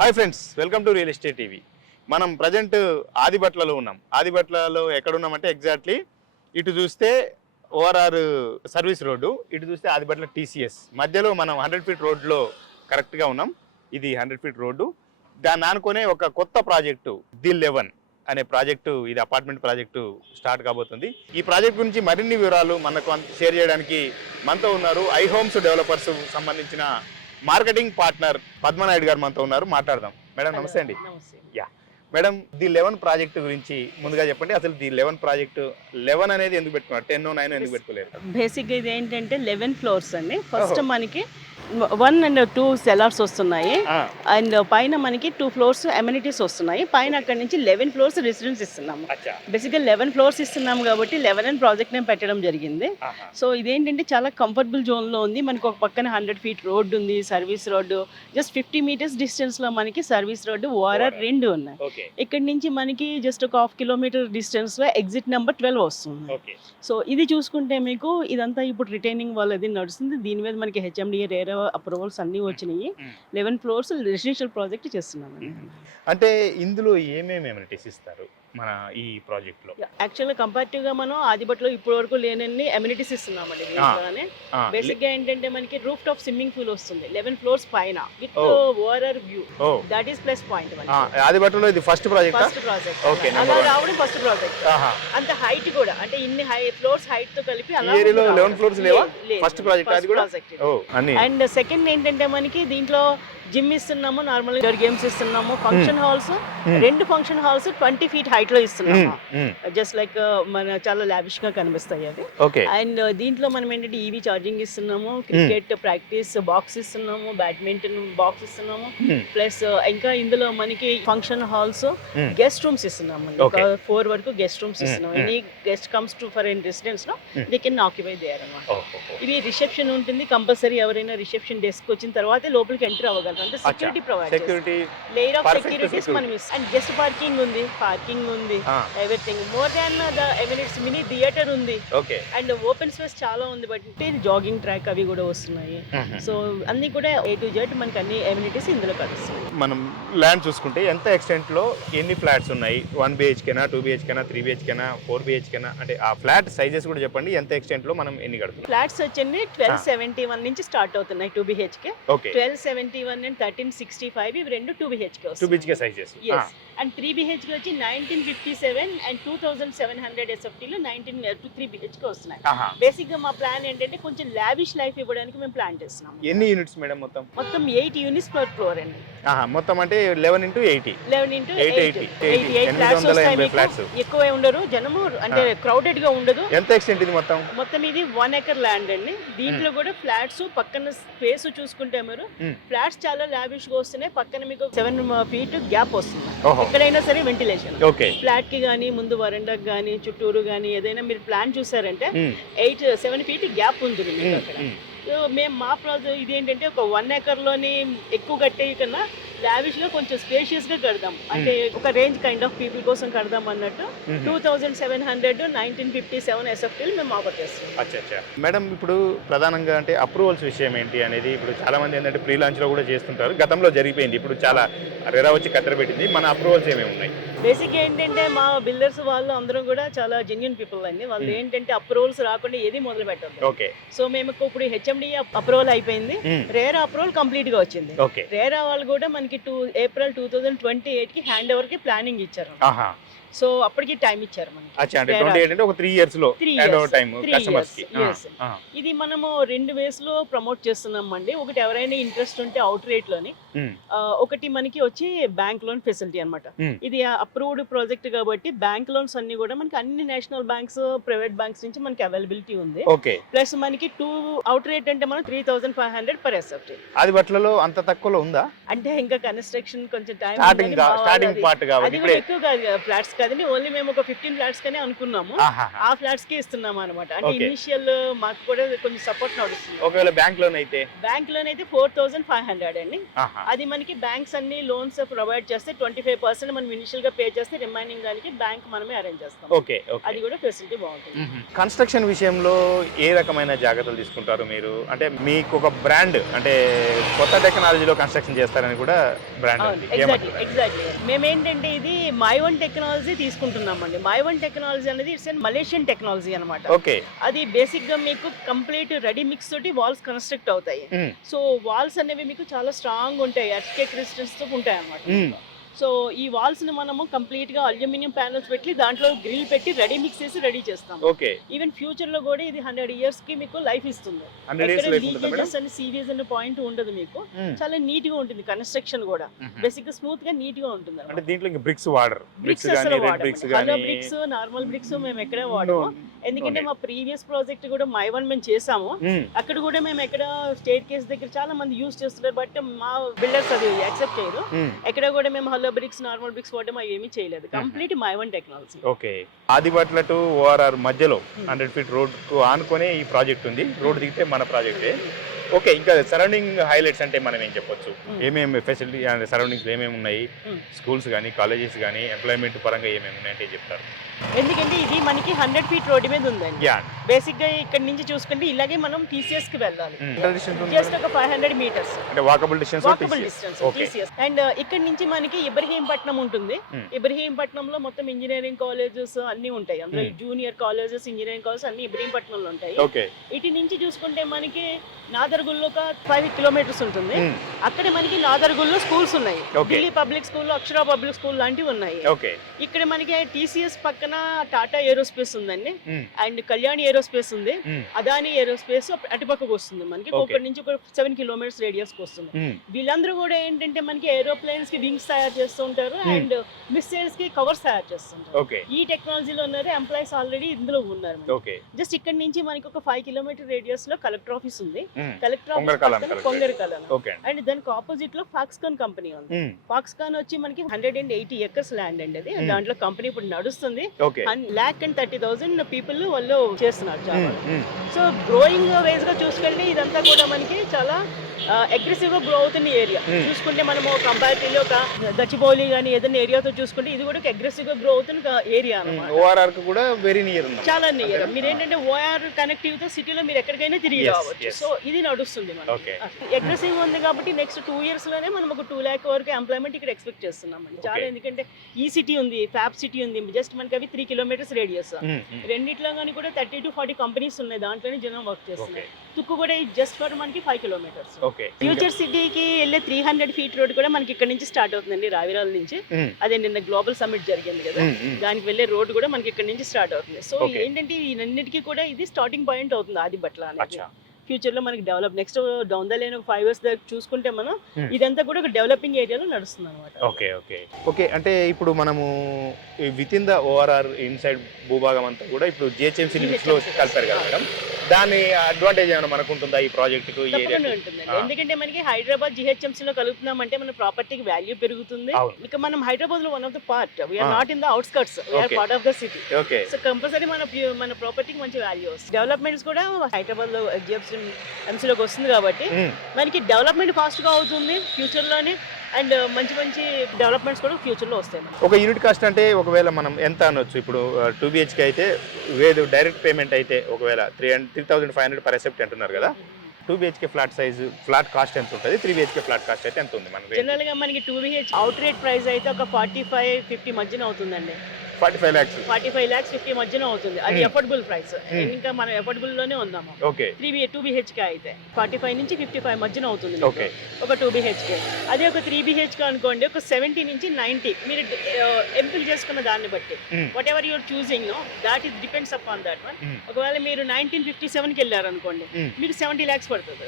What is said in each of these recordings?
Hi friends, welcome to real estate TV. మనం present ఆదిబట్లలో ఉన్నాం. ఆదిబట్లలో ఎక్కడున్నామంటే exactly ఇటు చూస్తే ఓఆర్ఆర్ సర్వీస్ రోడ్డు, ఇటు చూస్తే ఆదిబట్ల టీసీఎస్ మధ్యలో మనం 100 ఫీట్ రోడ్లో కరెక్ట్గా ఉన్నాం. ఇది 100 ఫీట్ రోడ్డు. దాన్ని ఆనుకునే ఒక కొత్త ప్రాజెక్టు ది 11 అనే ప్రాజెక్టు, ఇది అపార్ట్మెంట్ ప్రాజెక్టు స్టార్ట్ కాబోతుంది. ఈ ప్రాజెక్ట్ గురించి మరిన్ని వివరాలు మనకు షేర్ చేయడానికి మనతో ఉన్నారు ఐ హోమ్స్ డెవలపర్స్ సంబంధించిన మార్కెటింగ్ పార్ట్నర్ పద్మనాయుడు గారు మనతో ఉన్నారు. మాట్లాడదాం. మేడం నమస్తే అండి. యా మేడం, ది 11 ప్రాజెక్టు గురించి ముందుగా చెప్పండి. అసలు ది 11 ప్రాజెక్టు 11 అనేది ఎందుకు పెట్టుకున్నారు? 10 9 ఎందుకు పెట్టుకోలేరు? బేసిక్గా ఇది ఏంటంటే 11 ఫ్లోర్స్ అండి. ఫస్ట్ మనకి 1 and 2 సెలార్స్ వస్తున్నాయి, అండ్ పైన మనకి 2 ఫ్లోర్స్ అమ్యూనిటీస్ వస్తున్నాయి. పైన అక్కడ నుంచి 11 ఫ్లోర్స్ రెసిడెన్స్ ఇస్తున్నాము. బేసిక్గా 11 ఫ్లోర్స్ ఇస్తున్నాము కాబట్టి 11 అని ప్రాజెక్ట్ నేమ్ పెట్టడం జరిగింది. సో ఇదేంటంటే చాలా కంఫర్టబుల్ జోన్లో ఉంది. మనకి ఒక పక్కన 100 ఫీట్ రోడ్డు ఉంది, సర్వీస్ రోడ్డు. జస్ట్ 50 మీటర్స్ డిస్టెన్స్లో మనకి సర్వీస్ రోడ్డు, ఓఆర్ఆర్ 2 ఉన్నాయి. ఇక్కడ నుంచి మనకి జస్ట్ ఒక 1/2 కిలోమీటర్ డిస్టెన్స్లో ఎగ్జిట్ నెంబర్ 12 వస్తుంది. సో ఇది చూసుకుంటే మీకు ఇదంతా ఇప్పుడు రిటైనింగ్ వాళ్ళది నడుస్తుంది. దీని మీద మనకి హెచ్ఎండిఏ రేరా అప్రూవల్స్ అన్నీ వచ్చినాయి. 11 ఫ్లోర్స్ రెసిడెన్షియల్ ప్రాజెక్ట్ చేస్తున్నాం. అంటే ఇందులో ఏమేమి అమ్యూనిటీస్ ఇస్తారు మన ఈ ప్రాజెక్ట్ లో? యాక్చువల్గా కంపారిటివ్గా మనం ఆదిబట్లో ఇప్పటి వరకు లేనన్ని అమ్యూనిటీస్ ఇస్తున్నామండి. దీంట్లోనే బేసిక్ గా ఏంటంటే మనకి రూఫ్ టాప్ స్విమ్మింగ్ పూల్ వస్తుంది 11 ఫ్లోర్స్ పైన with ORR view. That is plus point. ఆదిబట్లో ఇది ఫస్ట్ ప్రాజెక్ట్. అలా రావడం ఫస్ట్ ప్రాజెక్ట్. అంత హైట్ కూడా అంటే ఇన్ని ఫ్లోర్స్ హైట్ తో కలిపి అలా 11 ఫ్లోర్స్ లేవా? ఫస్ట్ ప్రాజెక్ట్ అది కూడా. అండ్ సెకండ్ ఏంటంటే మనకి దీంట్లో జిమ్ ఇస్తున్నాము, నార్మల్ గేమ్స్ ఇస్తున్నాము, function halls 2 function halls 20 feet height లో ఇస్తున్నాము. జస్ట్ లైక్ మన చాలా లావిష్ గా కనిపిస్తాయి అవి. అండ్ దీంట్లో మనం ఏంటంటే ఈవీ ఛార్జింగ్ ఇస్తున్నాము, క్రికెట్ ప్రాక్టీస్ బాక్స్ ఇస్తున్నాము, బ్యాడ్మింటన్ బాక్స్ ఇస్తున్నాము. ప్లస్ ఇంకా ఇందులో మనకి ఫంక్షన్ హాల్స్ గెస్ట్ రూమ్స్ ఇస్తున్నాము. ఒక 4 వరకు గెస్ట్ రూమ్స్ ఇస్తున్నాము. Any guest comes to for in residence లో దే కెన్ ఆక్యుపై దేర్ అన్నమాట. ఇది రిసెప్షన్ ఉంటుంది కంపల్సరీ. ఎవరైనా రిసెప్షన్ డెస్క్ వచ్చిన తర్వాత లోపలికి ఎంటర్ అవ్వగలరు. అంటే సెక్యూరిటీ ప్రొవైడ్ చేస్తాం. లేయర్ ఆఫ్ సెక్యూరిటీస్ మనం ఇస్తాం. అండ్ గెస్ట్ పార్కింగ్ ఉంది, everything more than the amenities. Mini theatre ఉంది. అండ్ ఓపెన్ స్పేస్ చాలా ఉంది. బట్ జాగింగ్ ట్రాక్ అవి కూడా వస్తున్నాయి. సో అన్ని కూడా A to Z మనకి అన్ని ఎమ్యూనిటీస్ ఇందులో కలుస్తున్నాయి. మనం ల్యాండ్ చూసుకుంటే ఎంత ఎక్స్టెంట్ లో ఎన్ని ఫ్లాట్స్ ఉన్నాయి? 1 BHK, 2 BHK, 3 BHK, 4 BHK? అంటే ఆ ఫ్లాట్ సైజెస్ కూడా చెప్పండి. ఎంత ఎక్స్టెంట్ లో మనం ఎన్ని కడుతున్నాం? ఫ్లాట్స్ వచ్చండి 1271 నుంచి స్టార్ట్ అవుతున్నాయి 2 BHK. 1271 and 1365 ఇవి రెండు 2 BHK సైజెస్. అండ్ 3 BHK వచ్చి 1957 అండ్ 2700 SFT లో 3 BHK వస్తున్నాయి. బేసిక్ గా మా ప్లాన్ ఏంటంటే కొంచెం లావిష్ లైఫ్ ఇవ్వడానికి మేము ప్లాన్ చేస్తున్నాం. ఎన్ని యూనిట్స్ మేడం? మొత్తం 8 యూనిట్స్ పర్ ఫ్లోర్ అండి. మొత్తం అంటే 11 into 80. 11 into 80 ఫ్లాట్స్ వస్తాయి. ఎక్కువ ఉండరు జనము, అంటే క్రౌడెడ్ గా ఉండదు. ఎంత ఎక్స్టెంట్ ఇది మొత్తం? మొత్తం ఇది 1 acre ల్యాండ్ అండి. దీంట్లో కూడా ఫ్లాట్స్ పక్కన స్పేస్ చూసుకుంటే మీరు ఫ్లాట్స్ చాలా లావిష్ గా వస్తున్నాయి. పక్కన మీకు 7 feet గ్యాప్ వస్తుంది. ఎక్కడైనా సరే వెంటిలేషన్. ఫ్లాట్ కి గానీ ముందు వరండాకి గానీ చుట్టూరు గానీ ఏదైనా మీరు ప్లాన్ చూసారంటే 7 feet గ్యాప్ ఉంది మీకు అక్కడ. మేము మా ప్రాజెక్ట్ ఇది ఏంటంటే ఒక 1 acre లోని ఎక్కువ కట్టే కన్నా లావిష్ గా కొంచెం స్పేషియస్ గా కడదాం. అంటే ఒక రేంజ్ కైండ్ ఆఫ్ పీపుల్ కోసం కడదాం అన్నట్టు 2700 1957 SFT మేము ఆఫర్ చేస్తాం. మేడం, ఇప్పుడు ప్రధానంగా అంటే అప్రూవల్స్ విషయం ఏంటి అనేది ఇప్పుడు చాలా మంది ఏంటంటే ప్రీ లాంచ్ లో కూడా చేస్తుంటారు. గతంలో జరిగిపోయింది, ఇప్పుడు చాలా రెరా వచ్చి కత్తెర పెట్టింది. మన అప్రూవల్స్ ఏమేమి ఉన్నాయి? బేసిక్ ఏంటంటే మా బిల్డర్స్ వాళ్ళు అందరం కూడా చాలా జెన్యూన్ పీపుల్ అండి. వాళ్ళు ఏంటంటే అప్రూవల్స్ రాకుండా ఏది మొదలు పెట్టదు. సో మేము ఇప్పుడు హెచ్ఎండిఏ అప్రూవల్ అయిపోయింది, రేరా అప్రూవల్ కంప్లీట్ గా వచ్చింది. రేరా వాళ్ళు కూడా మనకి April 2028 కి హ్యాండ్ ఓవర్ కి ప్లానింగ్ ఇచ్చారు. సో అప్పటికి టైం ఇచ్చారు మనకి. ఒక 3 years లో హ్యాండ్ ఓవర్ టైం కస్టమర్స్ కి. ఇది మనము 2 ways లో ప్రమోట్ చేస్తున్నాం అండి. ఒకటి ఎవరైనా ఇంట్రెస్ట్ ఉంటే అవుట్ రేట్ లోని, ఒకటి మనకి వచ్చి బ్యాంక్ లోన్ ఫెసిలిటీ అన్నమాట. ఇది అప్రూవ్డ్ ప్రాజెక్ట్ కాబట్టి బ్యాంక్ లోన్స్ అన్ని కూడా మనకి అన్ని నేషనల్ బ్యాంక్స్, ప్రైవేట్ బ్యాంక్స్ నుంచి మనకి అవైలబిలిటీ ఉంది. ప్లస్ మనకి అవుట్ రేట్ అంటే మనం 3500 per SFT. అది బట్లలో అంత తక్కువలో ఉందా? అంటే ఇంకా కన్స్ట్రక్షన్ కొంచెం టైం స్టార్టింగ్ పార్ట్ కాబట్టి ఎక్కువ ఫ్లాట్స్ కదండి, ఓన్లీ మేము ఒక 15 ఫ్లాట్స్ కనే అనుకున్నాము. ఆహాహా. ఆ ఫ్లాట్స్ కి ఇస్తున్నాం అనమాట. అంటే Okay. ఇనిషియల్ మాకు కూడా కొంచెం సపోర్ట్ నడుస్తుంది. ఒకవేళ బ్యాంక్ లోన్ అయితే బ్యాంక్ లోన్ అయితే 4500 అండి. ఆహా. అది మనకి బ్యాంక్స్ అన్ని లోన్స్ ప్రొవైడ్ చేస్తే 25% మనం ఇనిషియల్ గా పే చేస్తే రిమైనింగ్ దానికి బ్యాంక్ మనమే అరేంజ్ చేస్తాం. Okay okay. అది కూడా ఫెసిలిటీ బాగుంటుంది. కన్స్ట్రక్షన్ విషయంలో ఏ రకమైన జాగ్రత్తలు తీసుకుంటారు మీరు? అంటే మీకు ఒక బ్రాండ్, అంటే కొత్త టెక్నాలజీలో కన్స్ట్రక్షన్ చేస్తారని కూడా బ్రాండ్ ఉంది. ఎగ్జాక్ట్లీ మేమేంటంటే ఇది మై1 టెక్నాలజీ తీసుకుంటున్నామండి. మై1 టెక్నాలజీ అనేది ఇట్స్ ఎన్ మలేషియన్ టెక్నాలజీ అనమాట. ఓకే. అది బేసిక్ గా మీకు కంప్లీట్ రెడీ మిక్స్ తోటి వాల్స్ కన్స్ట్రక్ట్ అవుతాయి. సో వాల్స్ అనేవి మీకు చాలా స్ట్రాంగ్ ఉంటాయి, ఎర్త్క్వేక్ రెసిస్టెన్స్ తో ఉంటాయి అన్నమాట. సో ఈ వాల్స్ ని మనము కంప్లీట్ గా అల్యూమినియం ప్యానల్స్ పెట్టి దాంట్లో గ్రిల్ పెట్టి రెడీ మిక్స్ చేసి రెడీ చేస్తాం. ఓకే. ఈవెన్ ఫ్యూచర్ లో కూడా ఇది 100 ఇయర్స్ కి మీకు లైఫ్ ఇస్తుంది. లీకేజెస్ అని సీరియస్ అనే పాయింట్ ఉండదు మీకు. చాలా నీట్ గా ఉంటుంది కన్స్ట్రక్షన్ కూడా. బేసిక్ గా స్మూత్ గా నీట్ గా ఉంటుంది. అంటే దీంట్లో ఇంకా బ్రిక్స్ వాడరు. బ్రిక్స్ అసలు వాడము. బ్రిక్స్ నార్మల్ బ్రిక్స్ మేము ఎక్కడే వాడము. ఎందుకంటే మా ప్రీవియస్ ప్రాజెక్ట్ కూడా మై1 మేము చేసాము. అక్కడ కూడా మేము ఎక్కడ స్టేట్ కేస్ దగ్గర చాలా మంది యూజ్ చేస్తున్నారు, బట్ మా బిల్డర్స్ అది యాక్సెప్ట్ చేయరు. ఎక్కడ కూడా మేము హలో బ్రిక్స్ నార్మల్ బ్రిక్స్ వాడడం అవి ఏమీ చేయలేదు. కంప్లీట్ మై1 technology. Okay. Adibatla to ORR మధ్యలో 100 ఫీట్ రోడ్ కు ఆనుకొని ఈ ప్రాజెక్ట్ ఉంది. రోడ్ దిగితే మన ప్రాజెక్టే. ఓకే. ఇంకా సరౌండింగ్ హైలైట్స్ అంటే మనం ఏం చెప్పొచ్చు? ఏమేమి ఫెసిలిటీ అండ్ సరౌండింగ్స్ ఏమేమి ఉన్నాయి? స్కూల్స్ కానీ కాలేజెస్ కానీ ఎంప్లాయ్మెంట్ పరంగా ఏమేమి ఉన్నాయంటే చెప్తారు? ఎందుకంటే ఇది మనకి 100 ఫీట్ రోడ్డు మీద ఉందండి. బేసిక్ గా ఇక్కడ నుంచి చూసుకుంటే ఇలాగే మనం టీసీఎస్ కి వెళ్ళాలి. జస్ట్ ఒక 500 మీటర్స్ అంటే వాకబుల్ డిస్టెన్స్. టీసీఎస్. అండ్ ఇక్కడ నుంచి మనకి ఇబ్రహీంపట్నం ఉంటుంది. ఇబ్రహీంపట్నంలో మొత్తం ఇంజనీరింగ్ కాలేజెస్ అన్ని ఉంటాయి. అందులో జూనియర్ కాలేజెస్, ఇంజనీరింగ్ కాలేజెస్ అన్ని ఇబ్రహీంపట్నంలో ఉంటాయి. ఇటు నుంచి చూసుకుంటే మనకి నాదర్గుల్లో ఒక 5 కిలోమీటర్స్ ఉంటుంది. అక్కడ మనకి నాదర్గుల్లో స్కూల్స్ ఉన్నాయి. ఢిల్లీ పబ్లిక్ స్కూల్, అక్షర పబ్లిక్ స్కూల్ లాంటివి ఉన్నాయి. ఇక్కడ మనకి టీసీఎస్ పక్కన టాటా ఏరోస్పేస్ ఉందండి. అండ్ కళ్యాణి ఏరోస్పేస్ ఉంది. అదాని ఏరోస్పేస్ అటుపక్కకు వస్తుంది మనకి. ఒకటి నుంచి ఒక 7 కిలోమీటర్స్ రేడియస్ కి వస్తుంది. వీళ్ళందరూ కూడా ఏంటంటే మనకి ఏరోప్లేన్స్ కి వింగ్స్ తయారు చేస్తూ ఉంటారు అండ్ మిస్సైల్స్ కి కవర్స్ తయారు చేస్తుంటారు. ఈ టెక్నాలజీలో ఉన్నారు. ఎంప్లాయీస్ ఆల్రెడీ ఇందులో ఉన్నారు. జస్ట్ ఇక్కడ నుంచి మనకి ఒక 5 కిలోమీటర్ రేడియస్ లో కలెక్టర్ ఆఫీస్ ఉంది. Collector office Kongarakalan. అండ్ దానికి ఆపోజిట్ లో ఫాక్స్కాన్ కంపెనీ ఉంది. ఫాక్స్కాన్ వచ్చి మనకి 180 ఎకర్స్ ల్యాండ్ అండి అది. దాంట్లో కంపెనీ ఇప్పుడు నడుస్తుంది. 1,30,000 పీపుల్ వాళ్ళు చేస్తున్నారు చాలా. సో గ్రోయింగ్ వైజ్ గా చూసుకెళ్ళి ఇదంతా కూడా మనకి చాలా అగ్రెసివ్ గా గ్రో అవుతున్న ఏరియా. చూసుకుంటే మనము కంపారిటివ్లీ ఒక గచ్చిబౌలి కానీ ఏదైనా ఏరియాతో చూసుకుంటే ఇది కూడా ఒక అగ్రెసివ్ గా గ్రో అవుతున్న ఏరియా అన్నమాట. ఓఆర్ఆర్ కు కూడా వెరీ నియర్ ఉంది. చాలా నియర్. మీరు ఏంటంటే ఓఆర్ కనెక్టివ్ తో సిటీలో మీరు ఎక్కడికైనా తిరిగి రావచ్చు. సో ఇది నడుస్తుంది మనకి. అగ్రెసివ్ ఉంది కాబట్టి నెక్స్ట్ 2 years లోనే మనం ఒక 2 lakh వరకు ఎంప్లాయ్మెంట్ ఇక్కడ ఎక్స్పెక్ట్ చేస్తున్నాం చాలా. ఎందుకంటే ఈ సిటీ ఉంది, ఫ్యాబ్ సిటీ ఉంది, జస్ట్ మనకి అవి 3 kilometers రేడియస్. రెండిట్లో కానీ కూడా 30 to 40 కంపెనీస్ ఉన్నాయి. దాంట్లోనే జనం వర్క్ చేస్తున్నారు. తుక్కు కూడా జస్ట్ ఫర్ మనకి 5 kilometers. ఫ్యూచర్ సిటీకి వెళ్ళే 300 ఫీట్ రోడ్ కూడా మనకి ఇక్కడ నుంచి స్టార్ట్ అవుతుందండి, రావిరాల నుంచి. అదే నిన్న గ్లోబల్ సమ్మిట్ జరిగింది కదా, దానికి వెళ్ళే రోడ్ కూడా మనకి ఇక్కడ నుంచి స్టార్ట్ అవుతుంది. సో ఏంటంటే ఈ రెండింటికి కూడా ఇది స్టార్టింగ్ పాయింట్ అవుతుంది ఆదిబట్ల అనేది. ఫ్యూచర్ లో మనకి develop next down the line 5 years దాకా చూసుకుంటే మనం ఇదంతా కూడా ఒక డెవలపింగ్ ఏరియాలో నడుస్తుంది అనమాట. ఓకే. అంటే ఇప్పుడు మనము with in the ORR inside భూభాగం అంతా కూడా ఇప్పుడు జిహెచ్ఎంసీ లిమిట్స్ లో కలిపారు కదా మేడం, దాని అడ్వాంటేజ్ ఏమైనా మనకు ఉంటుందా ఈ ప్రాజెక్ట్ కు? ఉంటుందండి. ఎందుకంటే మనకి హైదరాబాద్ జిహెచ్ఎంసీ లో కలుపుతున్నామంటే మన ప్రాపర్టీకి వాల్యూ పెరుగుతుంది. ఇక మనం హైదరాబాద్ లో one of the part, we're not in the outskirts, we're part of the city. So compulsory మన ప్రాపర్టీకి మంచి వాల్యూ వస్తుంది. డెవలప్మెంట్స్ కూడా హైదరాబాద్ లో జిహెచ్ఎంసీలోకి వస్తుంది కాబట్టి మనకి డెవలప్మెంట్ ఫాస్ట్ గా అవుతుంది ఫ్యూచర్ లోనే. అండ్ మంచి మంచి డెవలప్మెంట్స్ కూడా ఫ్యూచర్ లో వస్తాయి. ఒక యూనిట్ కాస్ట్ అంటే ఒకవేళ మనం ఎంత అనొచ్చు? ఇప్పుడు 2 BHK అయితే డైరెక్ట్ పేమెంట్ అయితే ఒకవేళ 3,500 per accept అంటున్నారు కదా. 2 BHK flat size flat cost ఎంత ఉంటుంది? 3 BHK ఫ్లాట్ కాస్ట్ అయితే ఎంత ఉంది? మనకి జనరల్ గా మనకి 2 BHK అవుట్ రేట్ ప్రైస్ అయితే ఒక 45-50 మధ్యన అవుతుందండి. 45 lakhs 50 మధ్యన అవుతుంది. అది అఫోర్డబుల్ ప్రైస్. ఇంకా మనం అఫోర్డబుల్ లోనే ఉన్నాము. 2 BHK అయితే 45 నుంచి 55 మధ్యన అవుతుంది ఒక 2 BHK. అదే ఒక 3 BHK అనుకోండి ఒక 70 నుంచి 90 మీరు ఎంపిక చేసుకున్న దాన్ని బట్టి whatever you're choosing that is depends upon that one. ఒకవేళ మీరు 1957 కి వెళ్ళారు అనుకోండి మీకు 70 lakhs పడుతుంది.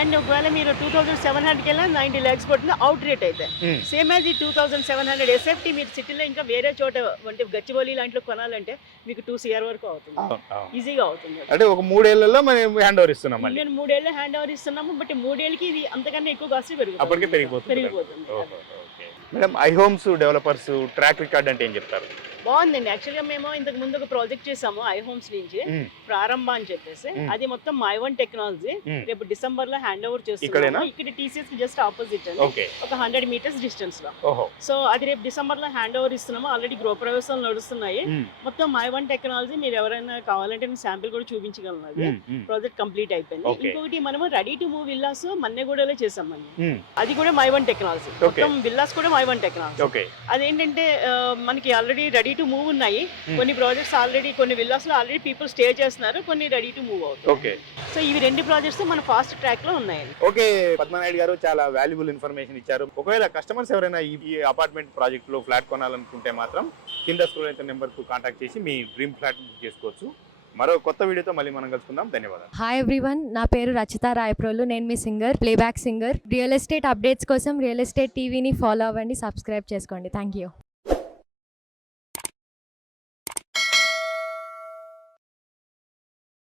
అండ్ ఒకవేళ మీరు 2,700 కి వెళ్ళినా 90 lakhs పడుతుంది అవుట్ రేట్ అయితే. సేమ్ యాజ్ ఈ 2,700 ఎస్ఎఫ్టీ మీరు సిటీలో ఇంకా వేరే చోట గచ్చిబౌలి లాంటిలో కొనాలంటే మీకు 2 CR వరకు అవుతుంది, ఈజీగా అవుతుంది. అంటే ఒక 3 ఏళ్లలో మనం హ్యాండ్ ఓవర్ ఇస్తున్నాం. నేను 3 ఏళ్ళు హ్యాండ్ ఓవర్ ఇస్తున్నాము, బట్ 3 ఏళ్ళకి ఇది అంతకన్నా ఎక్కువ కాస్ట్ పెరిగిపోతుంది. Madam, I homes developers track record అంటే ఏం చెప్తారు? బాగుందండి. యాక్చువల్గా మేము ఇంతకు ముందు ఒక ప్రాజెక్ట్ చేసాము ఐ హోమ్స్ నుంచి ప్రారంభ అని చెప్పేసి. అది మొత్తం మై వన్ టెక్నాలజీ. రేపు డిసెంబర్ లో హ్యాండ్ ఓవర్ చేస్తున్నాము. ఇక్కడ టీసీఎస్ కి జస్ట్ ఆపోజిట్ అండి, ఒక 100 meters డిస్టెన్స్ లో. సో అది రేపు డిసెంబర్ లో హ్యాండ్ ఓవర్ ఇస్తున్నాము. ఆల్రెడీ గృహప్రవేశాలు నడుస్తున్నాయి. మొత్తం మై వన్ టెక్నాలజీ. మీరు ఎవరైనా కావాలంటే నేను శాంపిల్ కూడా చూపించగలను. అది ప్రాజెక్ట్ కంప్లీట్ అయిపోయింది. ఇంకొకటి మనము రెడీ టు మూవ్ విల్లాస్ మన్నెగూడలో చేసాం అండి. అది కూడా మై వన్ టెక్నాలజీ. మొత్తం విల్లాస్ కూడా మై వన్ టెక్నాలజీ. అదేంటంటే మనకి ఆల్రెడీ రెడీ టు మూవ్ ఉన్నాయి. కొన్ని ప్రాజెక్ట్స్ ఆల్రెడీ, కొన్ని విల్లాస్ లో ఆల్రెడీ పీపుల్ స్టే చేస్తున్నారు, కొన్ని రెడీ టు మూవ్ అవుతాయి. సో ఇవి 2 ప్రాజెక్ట్స్ మన ఫాస్ట్ ట్రాక్ లో ఉన్నాయండి. ఓకే, పద్మనాయుడు గారు చాలా వాల్యుబుల్ ఇన్ఫర్మేషన్ ఇచ్చారు. ఒకవేళ కస్టమర్స్ ఎవరైనా ఈ అపార్ట్మెంట్ ప్రాజెక్ట్ లో ఫ్లాట్ కొనాలనుకుంటే మాత్రం కింద స్క్రోల్ అయితే నెంబర్ కు కాంటాక్ట్ చేసి మీ డ్రీమ్ ఫ్లాట్ బుక్ చేసుకోవచ్చు. మరో కొత్త వీడియోతో మళ్ళీ మనం కలుసుకుందాం. ధన్యవాదాలు. హాయ్ ఎవ్రీవన్, నా పేరు రచిత రాయప్రోలు. నేను మీ singer, playback singer. Real estate updates కోసం రియల్ ఎస్టేట్ టీవీని ఫాలో అవ్వండి, సబ్స్క్రైబ్ చేసుకోండి. Thank you.